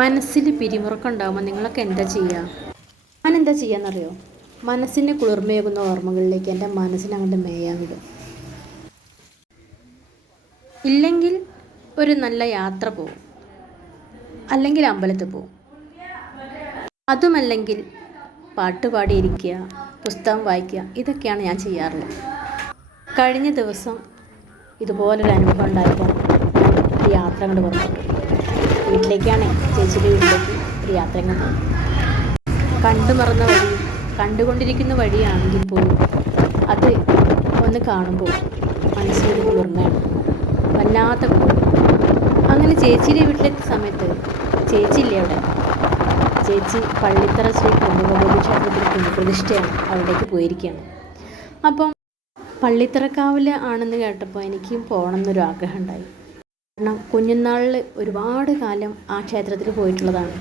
മനസ്സിൽ പിരിമുറുക്കം ഉണ്ടാകുമ്പോൾ നിങ്ങളൊക്കെ എന്താ ചെയ്യുക? ഞാനെന്താ ചെയ്യാന്നറിയോ? മനസ്സിന് കുളിർമയേകുന്ന ഓർമ്മകളിലേക്ക് എൻ്റെ മനസ്സിനങ്ങോട്ട് മേയാൻ വിടും. ഇല്ലെങ്കിൽ ഒരു നല്ല യാത്ര പോവും, അല്ലെങ്കിൽ അമ്പലത്തിൽ പോവും. അതുമല്ലെങ്കിൽ പാട്ട് പാടിയിരിക്കുക, പുസ്തകം വായിക്കുക, ഇതൊക്കെയാണ് ഞാൻ ചെയ്യാറുള്ളത്. കഴിഞ്ഞ ദിവസം ഇതുപോലൊരു അനുഭവം ഉണ്ടായപ്പോൾ ഒരു യാത്ര കൊണ്ട് പുറപ്പെട്ടു. വീട്ടിലേക്കാണ്, ചേച്ചിയുടെ വീട്ടിലേക്ക് ഒരു യാത്ര പോകും. കണ്ടുമറന്ന വഴിയും കണ്ടുകൊണ്ടിരിക്കുന്ന വഴിയാണെങ്കിൽ പോലും അത് ഒന്ന് കാണുമ്പോൾ മനസ്സിലൊരു കുളിർമയാണ്, വല്ലാത്ത കുളിർമ. അങ്ങനെ ചേച്ചിയുടെ വീട്ടിലെത്തിയ സമയത്ത് ചേച്ചിയില്ലേ അവിടെ. ചേച്ചി പള്ളിത്തറ ശ്രീ കുഞ്ഞുഭഗവതി ക്ഷേത്രത്തിൽ പുനഃപ്രതിഷ്ഠയാണ്, അവിടേക്ക് പോയിരിക്കുകയാണ്. അപ്പം പള്ളിത്തറക്കാവിൽ ആണെന്ന് കേട്ടപ്പോൾ എനിക്കും പോകണം എന്നൊരു ആഗ്രഹം ഉണ്ടായി. കാരണം കുഞ്ഞുനാളിൽ ഒരുപാട് കാലം ആ ക്ഷേത്രത്തിൽ പോയിട്ടുള്ളതാണ്.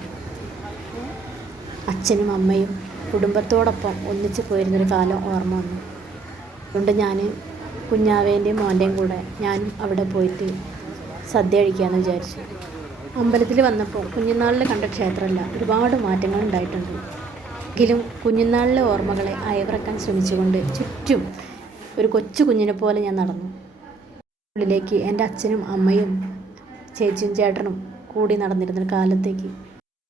അച്ഛനും അമ്മയും കുടുംബത്തോടൊപ്പം ഒന്നിച്ച് പോയിരുന്നൊരു കാലം ഓർമ്മ വന്നു. അതുകൊണ്ട് ഞാൻ കുഞ്ഞാവേൻ്റെയും മോൻ്റെയും കൂടെ ഞാനും അവിടെ പോയിട്ട് സദ്യ കഴിക്കാമെന്ന് വിചാരിച്ചു. അമ്പലത്തിൽ വന്നപ്പോൾ കുഞ്ഞുനാളിൽ കണ്ട ക്ഷേത്രമല്ല, ഒരുപാട് മാറ്റങ്ങൾ ഉണ്ടായിട്ടുണ്ട്. എങ്കിലും കുഞ്ഞുനാളിലെ ഓർമ്മകളെ അയവിറക്കാൻ ശ്രമിച്ചുകൊണ്ട് ചുറ്റും ഒരു കൊച്ചു കുഞ്ഞിനെ പോലെ ഞാൻ നടന്നു. ഉള്ളിലേക്ക് എൻ്റെ അച്ഛനും അമ്മയും ചേച്ചിയും ചേട്ടനും കൂടി നടന്നിരുന്ന കാലത്തേക്ക്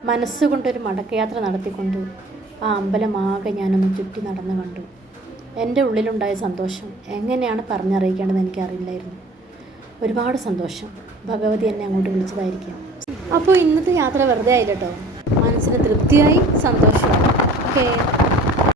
മനസ്സുകൊണ്ടൊരു മടക്കയാത്ര നടത്തിക്കൊണ്ട് ആ അമ്പലമാകെ ഞാനൊന്ന് ചുറ്റി നടന്നു കണ്ടു. എൻ്റെ ഉള്ളിലുണ്ടായ സന്തോഷം എങ്ങനെയാണ് പറഞ്ഞറിയിക്കേണ്ടത് എനിക്കറിയില്ലായിരുന്നു. ഒരുപാട് സന്തോഷം. ഭഗവതി എന്നെ അങ്ങോട്ട് വിളിച്ചതായിരിക്കാം. അപ്പോൾ ഇന്നത്തെ യാത്ര വെറുതെ ആയില്ല കേട്ടോ. മനസ്സിന് തൃപ്തിയായി, സന്തോഷമായി. ഓക്കേ.